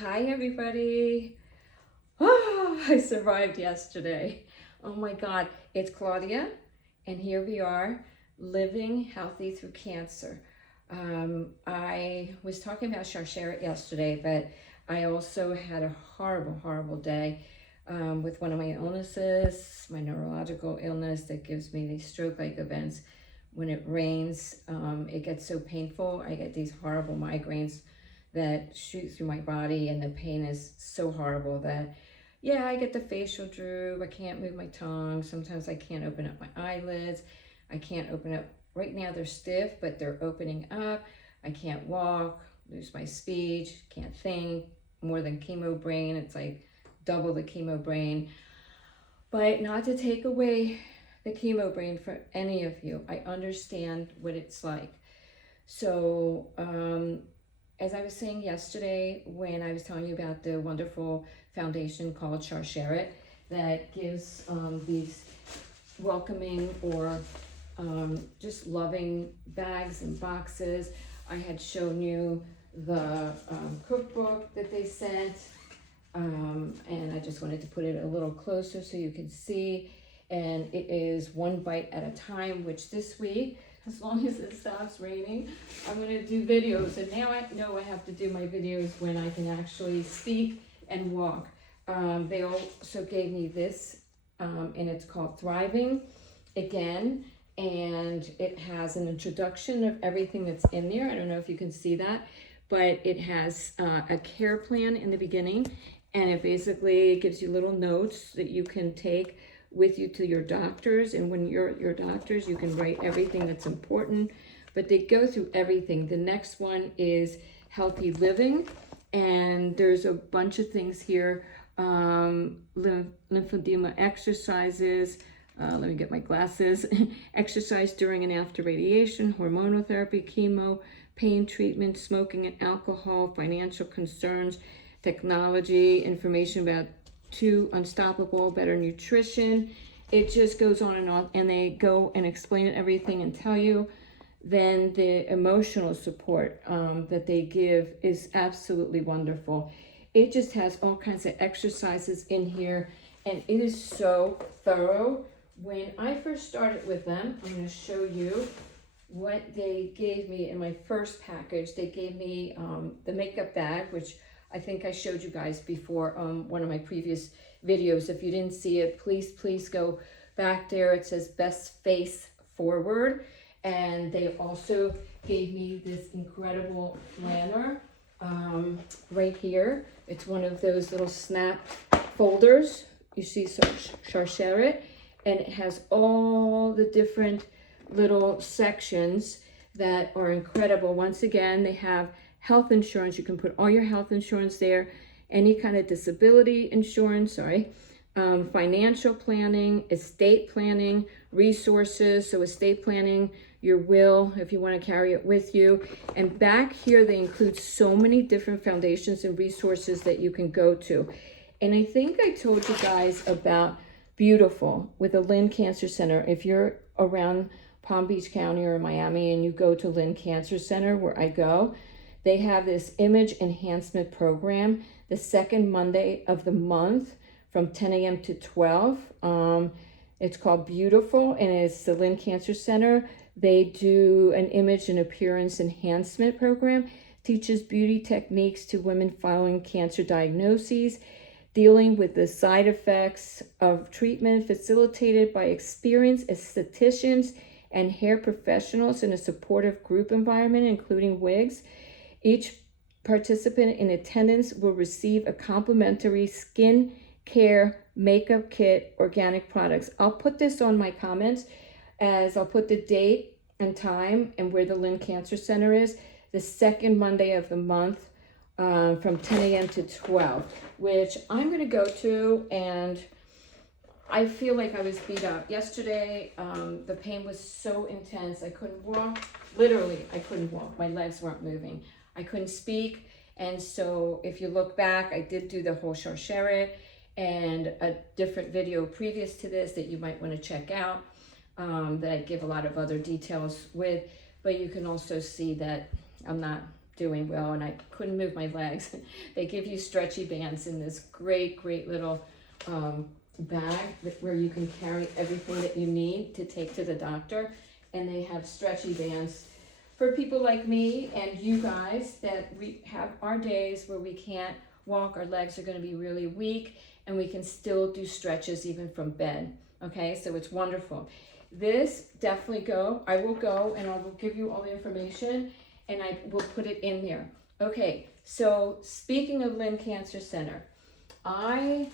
Hi everybody. Oh, I survived yesterday. Oh my God, it's Claudia and here we are living healthy through cancer. I was talking about Sharsheret yesterday, but I also had a horrible day with one of my illnesses, my neurological illness that gives me these stroke-like events. When it rains, it gets so painful. I get these horrible migraines that shoot through my body, and the pain is so horrible that, yeah, I get the facial droop. I can't move my tongue. Sometimes I can't open up my eyelids. I can't open up. Right now they're stiff, but they're opening up. I can't walk, lose my speech, can't think, more than chemo brain. It's like double the chemo brain. But not to take away the chemo brain for any of you. I understand what it's like. So, as I was saying yesterday, when I was telling you about the wonderful foundation called Sharsheret that gives these welcoming or just loving bags and boxes, I had shown you the cookbook that they sent, and I just wanted to put it a little closer so you can see. And it is one bite at a time, which this week, as long as it stops raining, I'm going to do videos. And now I know I have to do my videos when I can actually speak and walk. They also gave me this, and it's called Thriving again. And it has an introduction of everything that's in there. I don't know if you can see that, but it has a care plan in the beginning. And it basically gives you little notes that you can take with you to your doctors, and when you're at your doctors you can write everything that's important, but they go through everything. The next one is healthy living, and there's a bunch of things here. Lymphedema exercises, let me get my glasses. Exercise during and after radiation, hormonal therapy, chemo, pain treatment, smoking and alcohol, financial concerns, technology, information about Unstoppable, better nutrition. It just goes on, and they go and explain everything and tell you. Then the emotional support that they give is absolutely wonderful. It just has all kinds of exercises in here, and it is so thorough. When I first started with them, I'm going to show you what they gave me in my first package. They gave me the makeup bag, which I think I showed you guys before one of my previous videos. If you didn't see it, please go back there. It says Best Face Forward. And they also gave me this incredible planner right here. It's one of those little snap folders. You see Sharsheret, and it has all the different little sections that are incredible. Once again, they have health insurance. You can put all your health insurance there, any kind of disability insurance, financial planning, estate planning, resources, so estate planning, your will, if you want to carry it with you. And back here, they include so many different foundations and resources that you can go to. And I think I told you guys about Beautiful with the Lynn Cancer Center. If you're around Palm Beach County or Miami and you go to Lynn Cancer Center, where I go, they have this image enhancement program the second Monday of the month from 10 a.m. to 12. It's called Beautiful, and it's the Lynn Cancer Center. They do an image and appearance enhancement program, teaches beauty techniques to women following cancer diagnoses, dealing with the side effects of treatment, facilitated by experienced estheticians and hair professionals in a supportive group environment, including wigs. Each participant in attendance will receive a complimentary skin care makeup kit, organic products. I'll put this on my comments, as I'll put the date and time and where the Lynn Cancer Center is, the second Monday of the month from 10 a.m. to 12, which I'm going to go to, and I feel like I was beat up. Yesterday, the pain was so intense. I couldn't walk. Literally, I couldn't walk. My legs weren't moving. I couldn't speak. And so if you look back, I did do the whole Sharsheret and a different video previous to this that you might want to check out, that I give a lot of other details with. But you can also see that I'm not doing well, and I couldn't move my legs. They give you stretchy bands in this great little bag where you can carry everything that you need to take to the doctor. And they have stretchy bands for people like me and you guys that we have our days where we can't walk, our legs are going to be really weak, and we can still do stretches even from bed. Okay, so it's wonderful. This definitely I will go and I will give you all the information and I will put it in there. Okay, so speaking of Limb Cancer Center, I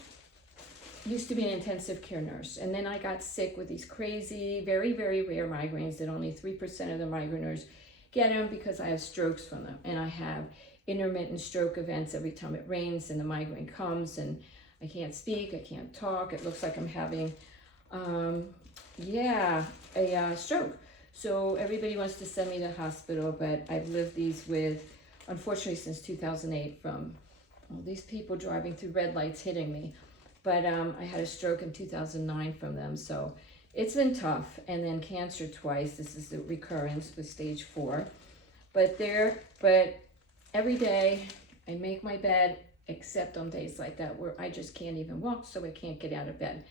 used to be an intensive care nurse, and then I got sick with these crazy, very rare migraines that only 3% of the migraineurs get them because I have strokes from them, and I have intermittent stroke events every time it rains and the migraine comes, and I can't speak, I can't talk. It looks like I'm having, a stroke. So everybody wants to send me to the hospital, but I've lived these with, unfortunately, since 2008 from all these people driving through red lights hitting me. But I had a stroke in 2009 from them, so it's been tough. And then cancer twice. This is the recurrence with stage 4. But every day I make my bed, except on days like that where I just can't even walk, so I can't get out of bed.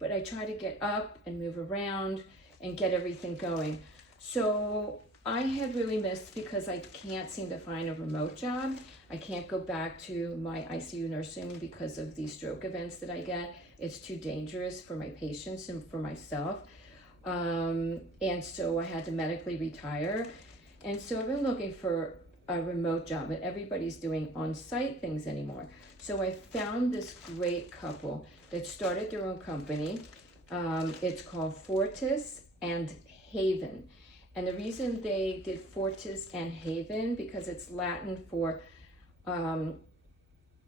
But I try to get up and move around and get everything going. So I had really missed, because I can't seem to find a remote job. I can't go back to my ICU nursing because of these stroke events that I get. It's too dangerous for my patients and for myself. And so I had to medically retire. And so I've been looking for a remote job, but everybody's doing on-site things anymore. So I found this great couple that started their own company. It's called Fortis and Haven. And the reason they did Fortis and Haven, because it's Latin for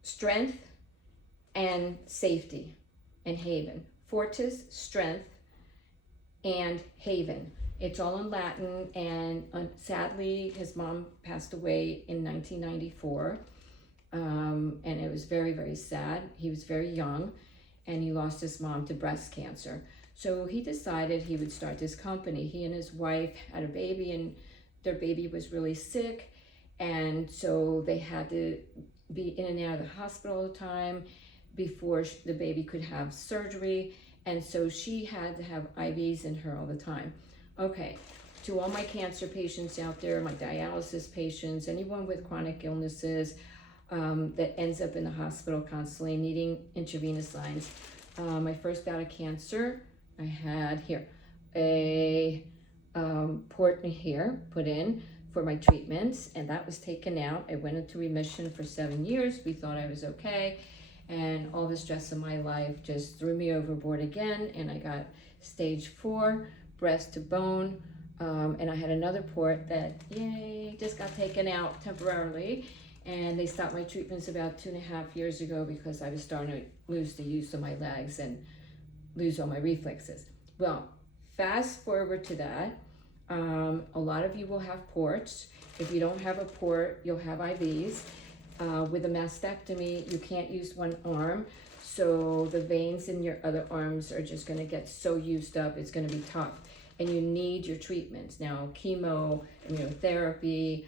strength and safety, and haven. Fortis, strength, and haven. It's all in Latin, and sadly his mom passed away in 1994, and it was very sad. He was very young, and he lost his mom to breast cancer. So he decided he would start this company. He and his wife had a baby, and their baby was really sick, and so they had to be in and out of the hospital all the time before the baby could have surgery, and so she had to have IVs in her all the time. Okay, to all my cancer patients out there, my dialysis patients, anyone with chronic illnesses that ends up in the hospital constantly needing intravenous lines. My first bout of cancer, I had here a port here put in for my treatments, and that was taken out. I went into remission for 7 years. We thought I was okay, and all the stress of my life just threw me overboard again, and I got stage 4 breast to bone, and I had another port that just got taken out temporarily, and they stopped my treatments about 2.5 years ago because I was starting to lose the use of my legs and lose all my reflexes. Well, fast forward to that, a lot of you will have ports. If you don't have a port, you'll have IVs. With a mastectomy, you can't use one arm, so the veins in your other arms are just going to get so used up, it's going to be tough, and you need your treatments. Now, chemo, immunotherapy,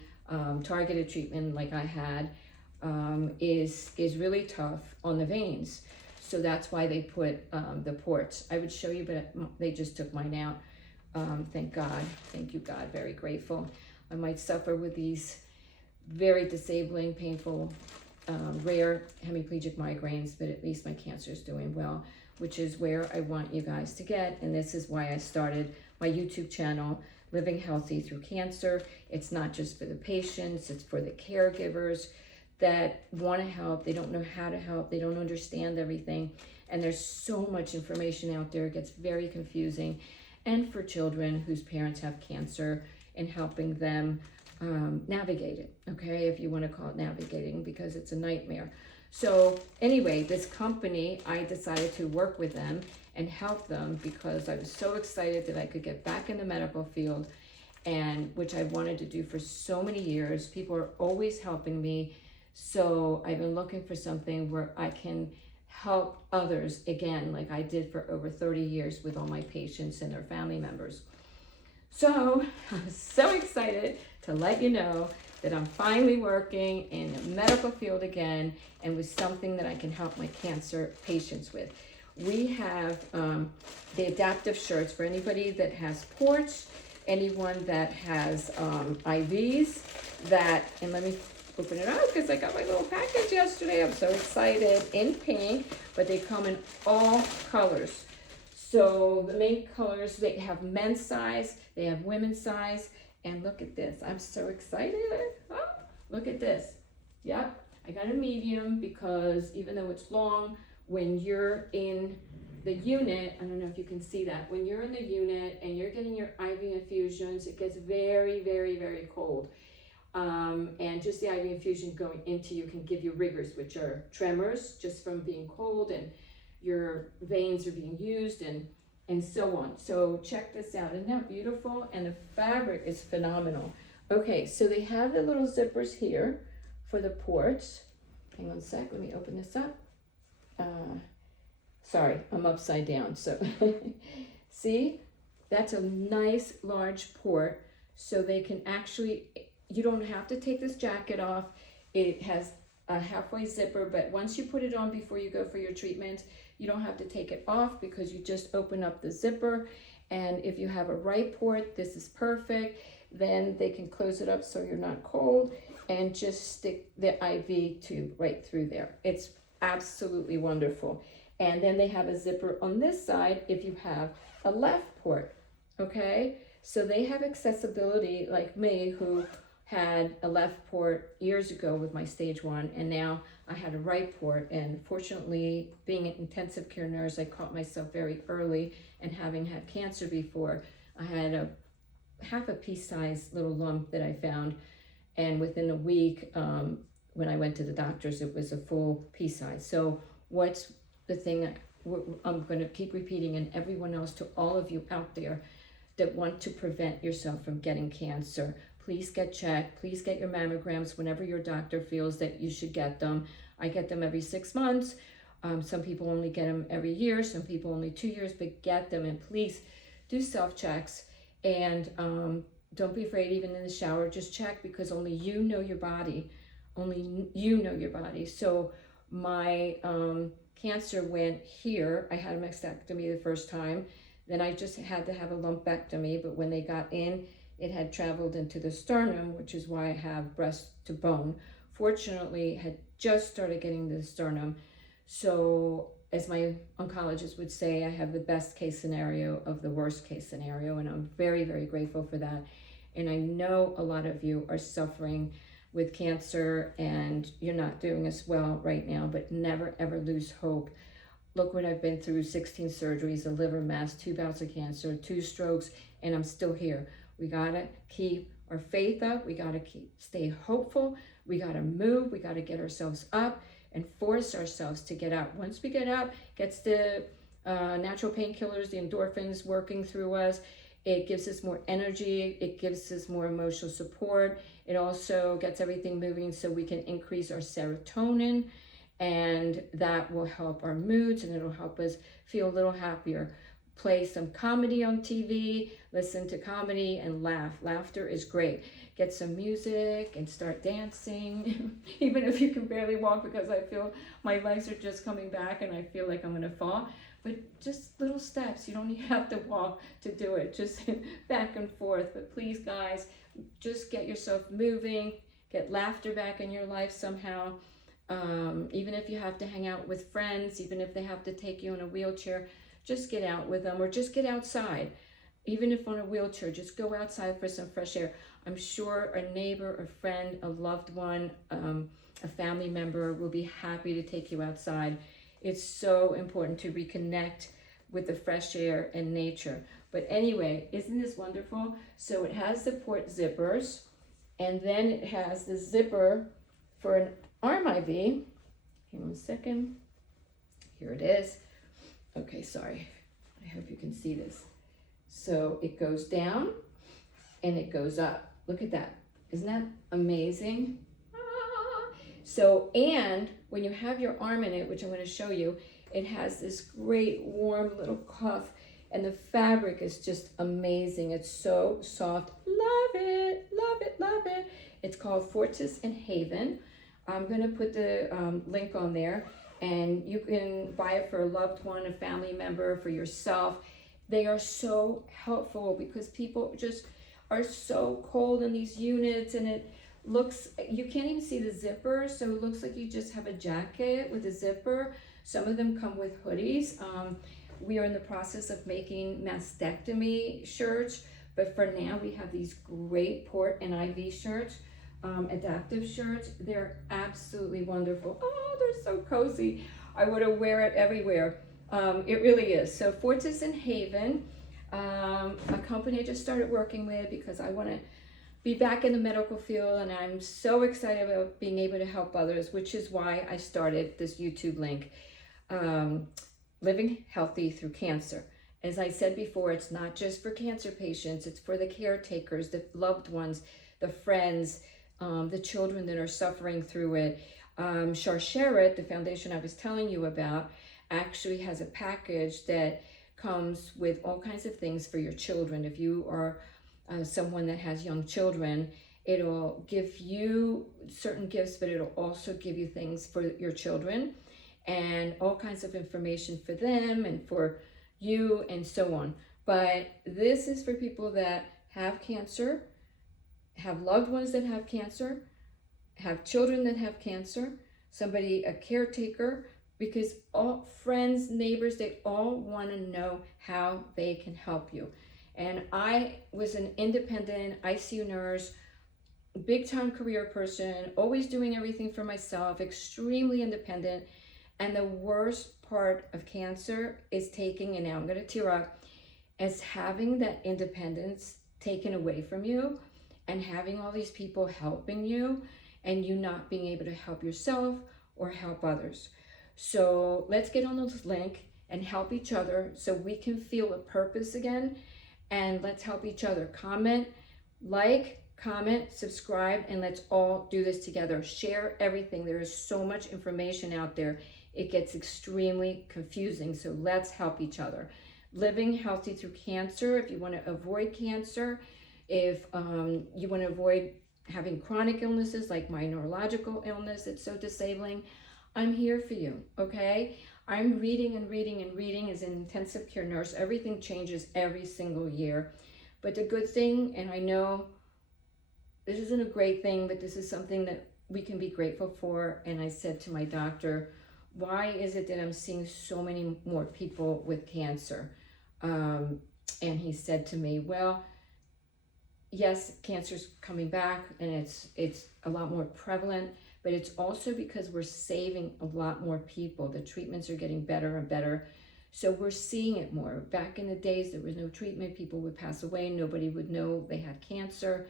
targeted treatment like I had is really tough on the veins. So that's why they put the ports. I would show you, but they just took mine out. Thank God. Thank you, God. Very grateful. I might suffer with these very disabling, painful, rare hemiplegic migraines, but at least my cancer is doing well, which is where I want you guys to get. And this is why I started my YouTube channel, Living Healthy Through Cancer. It's not just for the patients, it's for the caregivers that want to help. They don't know how to help. They don't understand everything. And there's so much information out there. It gets very confusing. And for children whose parents have cancer, and helping them navigate it, okay? If you want to call it navigating, because it's a nightmare. So anyway, this company, I decided to work with them and help them because I was so excited that I could get back in the medical field, and which I wanted to do for so many years. People are always helping me. So I've been looking for something where I can help others again, like I did for over 30 years with all my patients and their family members. So I'm so excited to let you know that I'm finally working in the medical field again and with something that I can help my cancer patients with. We have the adaptive shirts for anybody that has ports, anyone that has IVs, and let me open it up because I got my little package yesterday. I'm so excited, in pink, but they come in all colors. So the main colors, they have men's size, they have women's size, and look at this. I'm so excited. Oh, look at this. Yep, I got a medium because even though it's long, when you're in the unit, I don't know if you can see that, when you're in the unit and you're getting your IV infusions, it gets very, very, very cold. And just the IV infusion going into you can give you rigors, which are tremors just from being cold, and your veins are being used, and so on. So check this out. Isn't that beautiful? And the fabric is phenomenal. Okay, so they have the little zippers here for the ports. Hang on a sec, let me open this up. Sorry, I'm upside down. So see, that's a nice large port, so they can actually, you don't have to take this jacket off. It has a halfway zipper, but once you put it on before you go for your treatment, you don't have to take it off because you just open up the zipper. And if you have a right port, this is perfect. Then they can close it up so you're not cold and just stick the IV tube right through there. It's absolutely wonderful. And then they have a zipper on this side if you have a left port, okay? So they have accessibility, like me, who had a left port years ago with my stage 1, and now I had a right port. And fortunately, being an intensive care nurse, I caught myself very early, and having had cancer before, I had a half a pea-sized little lump that I found, and within a week, when I went to the doctors, it was a full pea-size. So what's the thing I'm going to keep repeating, and everyone else, to all of you out there that want to prevent yourself from getting cancer, please get checked. Please get your mammograms whenever your doctor feels that you should get them. I get them every 6 months. Some people only get them every year, some people only 2 years, but get them, and please do self-checks. And don't be afraid, even in the shower, just check, because only you know your body. Only you know your body. So my cancer went here. I had a mastectomy the first time. Then I just had to have a lumpectomy, but when they got in, it had traveled into the sternum, which is why I have breast to bone. Fortunately, had just started getting to the sternum. So as my oncologist would say, I have the best case scenario of the worst case scenario, and I'm very, very grateful for that. And I know a lot of you are suffering with cancer and you're not doing as well right now, but never ever lose hope. Look what I've been through: 16 surgeries, a liver mass, 2 bouts of cancer, 2 strokes, and I'm still here. We gotta keep our faith up. We gotta stay hopeful. We gotta move. We gotta get ourselves up and force ourselves to get out. Once we get out, gets the natural painkillers, the endorphins working through us. It gives us more energy. It gives us more emotional support. It also gets everything moving so we can increase our serotonin, and that will help our moods, and it'll help us feel a little happier. Play some comedy on TV, listen to comedy, and laugh. Laughter is great. Get some music and start dancing, even if you can barely walk, because I feel my legs are just coming back and I feel like I'm gonna fall. But just little steps. You don't even have to walk to do it. Just back and forth. But please, guys, just get yourself moving. Get laughter back in your life somehow. Even if you have to hang out with friends, even if they have to take you in a wheelchair, just get out with them, or just get outside. Even if on a wheelchair, just go outside for some fresh air. I'm sure a neighbor, a friend, a loved one, a family member will be happy to take you outside. It's so important to reconnect with the fresh air and nature. But anyway, isn't this wonderful? So it has the port zippers, and then it has the zipper for an arm IV. Hang on a second. Here it is. Okay, sorry. I hope you can see this. So it goes down and it goes up. Look at that. Isn't that amazing? So, and when you have your arm in it, which I'm going to show you, it has this great warm little cuff, and the fabric is just amazing. It's so soft. Love it, love it, love it. It's called Fortis and Haven. I'm going to put the link on there, and you can buy it for a loved one, a family member, for yourself. They are so helpful because people just are so cold in these units, and it looks, you can't even see the zipper, so it looks like you just have a jacket with a zipper. Some of them come with hoodies. We are in the process of making mastectomy shirts, but for now we have these great port and IV shirts, adaptive shirts. They're absolutely wonderful. Oh, they're so cozy. I would wear it everywhere. It really is. So Fortis and Haven, a company I just started working with because I want to be back in the medical field, and I'm so excited about being able to help others, which is why I started this YouTube link, Living Healthy Through Cancer. As I said before, it's not just for cancer patients, it's for the caretakers, the loved ones, the friends, the children that are suffering through it. Sharsheret, the foundation I was telling you about, actually has a package that comes with all kinds of things for your children. If you are someone that has young children, it'll give you certain gifts, but it'll also give you things for your children and all kinds of information for them and for you and so on. But this is for people that have cancer, have loved ones that have cancer, have children that have cancer, somebody, a caretaker, because all friends, neighbors, they all want to know how they can help you. And I was an independent ICU nurse, big time career person, always doing everything for myself, extremely independent. And the worst part of cancer is taking, and now I'm going to tear up, as having that independence taken away from you and having all these people helping you and you not being able to help yourself or help others. So let's get on this link and help each other so we can feel a purpose again, and let's help each other. Comment, like, comment, subscribe, and let's all do this together. Share everything. There is so much information out there. It gets extremely confusing, so let's help each other. Living Healthy Through Cancer. If you want to avoid cancer, if you want to avoid having chronic illnesses like my neurological illness, it's so disabling, I'm here for you, okay? I'm reading and reading and reading as an intensive care nurse. Everything changes every single year. But the good thing, and I know this isn't a great thing, but this is something that we can be grateful for. And I said to my doctor, why is it that I'm seeing so many more people with cancer? And he said to me, well, yes, cancer's coming back and it's a lot more prevalent, but it's also because we're saving a lot more people. The treatments are getting better and better. So we're seeing it more. Back in the days, there was no treatment. People would pass away. Nobody would know they had cancer.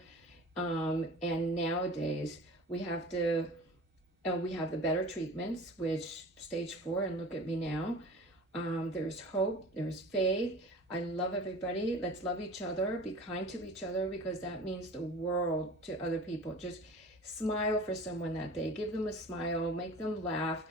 And nowadays we have the better treatments, which stage 4, and look at me now. There's hope, there's faith. I love everybody. Let's love each other, be kind to each other, because that means the world to other people. Just smile for someone that day. Give them a smile, make them laugh,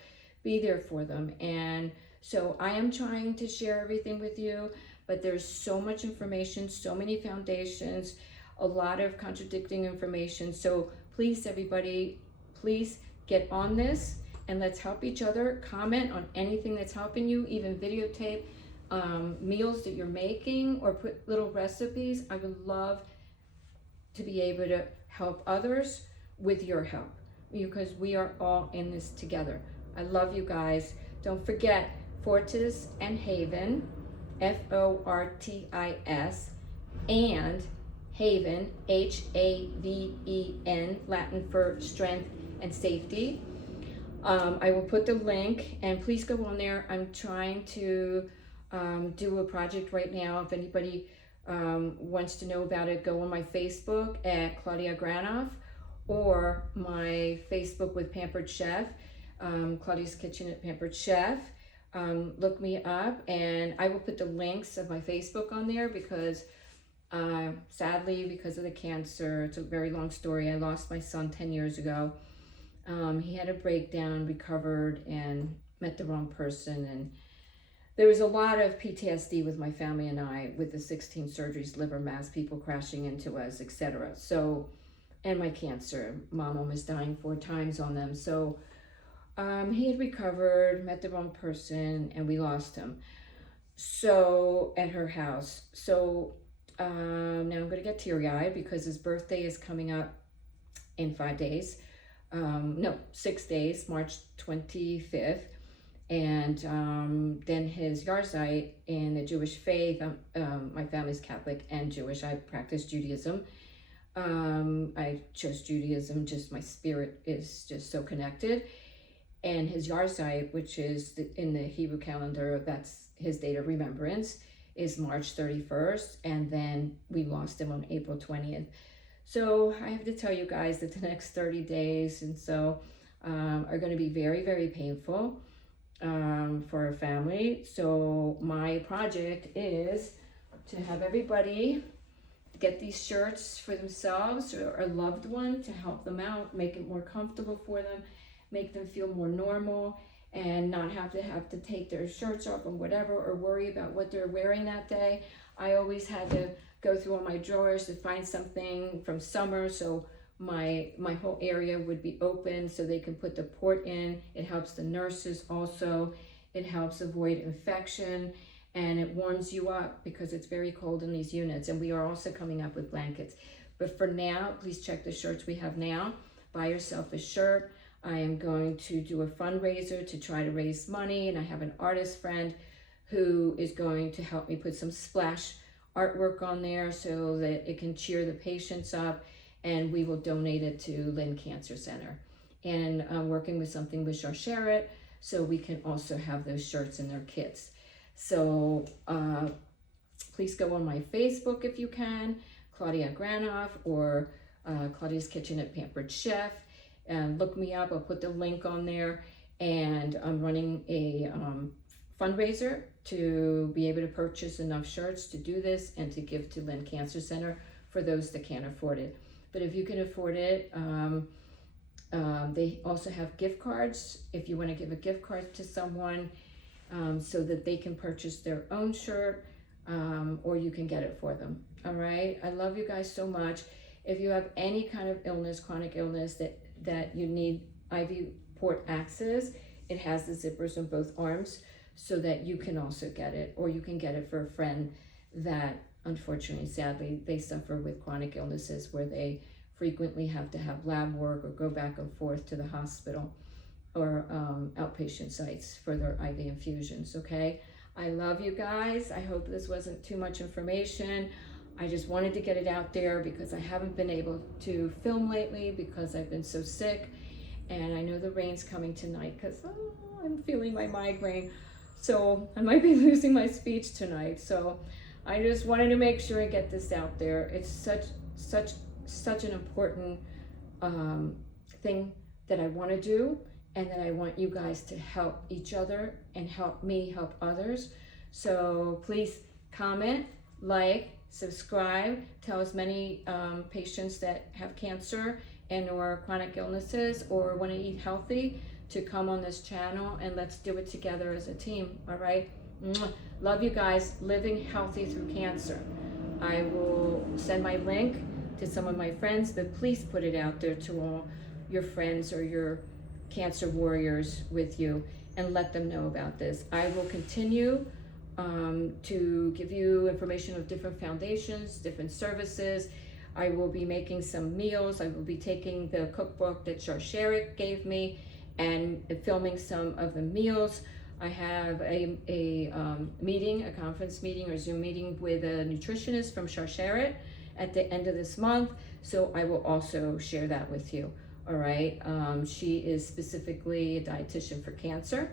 be there for them. And so I am trying to share everything with you, but there's so much information, so many foundations, a lot of contradicting information. So please, everybody, please get on this and let's help each other. Comment on anything that's helping you, even videotape meals that you're making or put little recipes. I would love to be able to help others with your help, because we are all in this together. I love you guys. Don't forget Fortis and Haven, Fortis, and Haven, Haven, Latin for strength and safety. I will put the link, and please go on there. I'm trying to do a project right now. If anybody wants to know about it, go on my Facebook at Claudia Granoff, or my Facebook with Pampered Chef, Claudia's Kitchen at Pampered Chef. Look me up, and I will put the links of my Facebook on there, because sadly, because of the cancer, it's a very long story. I lost my son 10 years ago. He had a breakdown, recovered, and met the wrong person. And there was a lot of PTSD with my family and I, with the 16 surgeries, liver mass, people crashing into us, etc. So and my cancer. Mom almost dying 4 times on them. So he had recovered, met the wrong person, and we lost him. So at her house. So now I'm going to get teary-eyed because his birthday is coming up in 5 days. No, 6 days, March 25th. And then his yahrzeit in the Jewish faith. My family's Catholic and Jewish. I practice Judaism. I chose Judaism, just my spirit is just so connected. And his yahrzeit, which is in the Hebrew calendar, that's his date of remembrance, is March 31st. And then we lost him on April 20th. So I have to tell you guys that the next 30 days and so are going to be very, very painful for our family. So my project is to have everybody get these shirts for themselves or a loved one to help them out, make it more comfortable for them, make them feel more normal, and not have to take their shirts off and whatever, or worry about what they're wearing that day. I always had to go through all my drawers to find something from summer, so my whole area would be open so they can put the port in. It helps the nurses also. It helps avoid infection, and it warms you up because it's very cold in these units. And we are also coming up with blankets. But for now, please check the shirts we have now. Buy yourself a shirt. I am going to do a fundraiser to try to raise money, and I have an artist friend who is going to help me put some splash artwork on there so that it can cheer the patients up, and we will donate it to Lynn Cancer Center. And I'm working with something with Sharsheret, so we can also have those shirts in their kits. So please go on my Facebook if you can, Claudia Granoff, or Claudia's Kitchen at Pampered Chef. Look me up, I'll put the link on there. And I'm running a fundraiser to be able to purchase enough shirts to do this and to give to Lynn Cancer Center for those that can't afford it. But if you can afford it, they also have gift cards if you want to give a gift card to someone so that they can purchase their own shirt, or you can get it for them. All right, I love you guys so much. If you have any kind of illness, chronic illness that you need IV port access, it has the zippers on both arms so that you can also get it, or you can get it for a friend that unfortunately, sadly, they suffer with chronic illnesses where they frequently have to have lab work or go back and forth to the hospital or outpatient sites for their IV infusions, okay? I love you guys. I hope this wasn't too much information. I just wanted to get it out there because I haven't been able to film lately because I've been so sick. And I know the rain's coming tonight because I'm feeling my migraine. So I might be losing my speech tonight. So I just wanted to make sure I get this out there. It's such an important thing that I want to do, and that I want you guys to help each other and help me help others. So please comment, like, subscribe, tell as many patients that have cancer and or chronic illnesses or want to eat healthy to come on this channel, and let's do it together as a team. All right, love you guys. Living healthy through cancer. I will send my link to some of my friends, but please put it out there to all your friends or your cancer warriors with you and let them know about this. I will continue to give you information of different foundations, different services. I will be making some meals. I will be taking the cookbook that Sharsheret gave me and filming some of the meals. I have a meeting, a conference meeting or Zoom meeting with a nutritionist from Sharsheret at the end of this month. So I will also share that with you. All right. She is specifically a dietitian for cancer.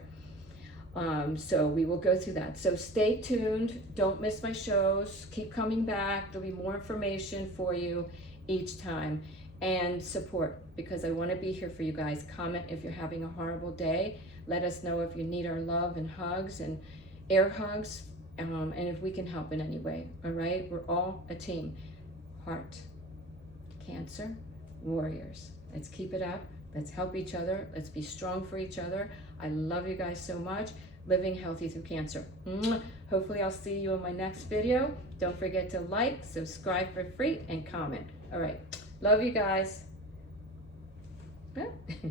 So we will go through that. So stay tuned. Don't miss my shows. Keep coming back. There'll be more information for you each time. And support, because I want to be here for you guys. Comment if you're having a horrible day. Let us know if you need our love and hugs and air hugs. And if we can help in any way. All right. We're all a team. Heart, cancer, warriors. Let's keep it up. Let's help each other. Let's be strong for each other. I love you guys so much. Living healthy through cancer. Hopefully I'll see you in my next video. Don't forget to like, subscribe for free, and comment. All right. Love you guys. Yeah.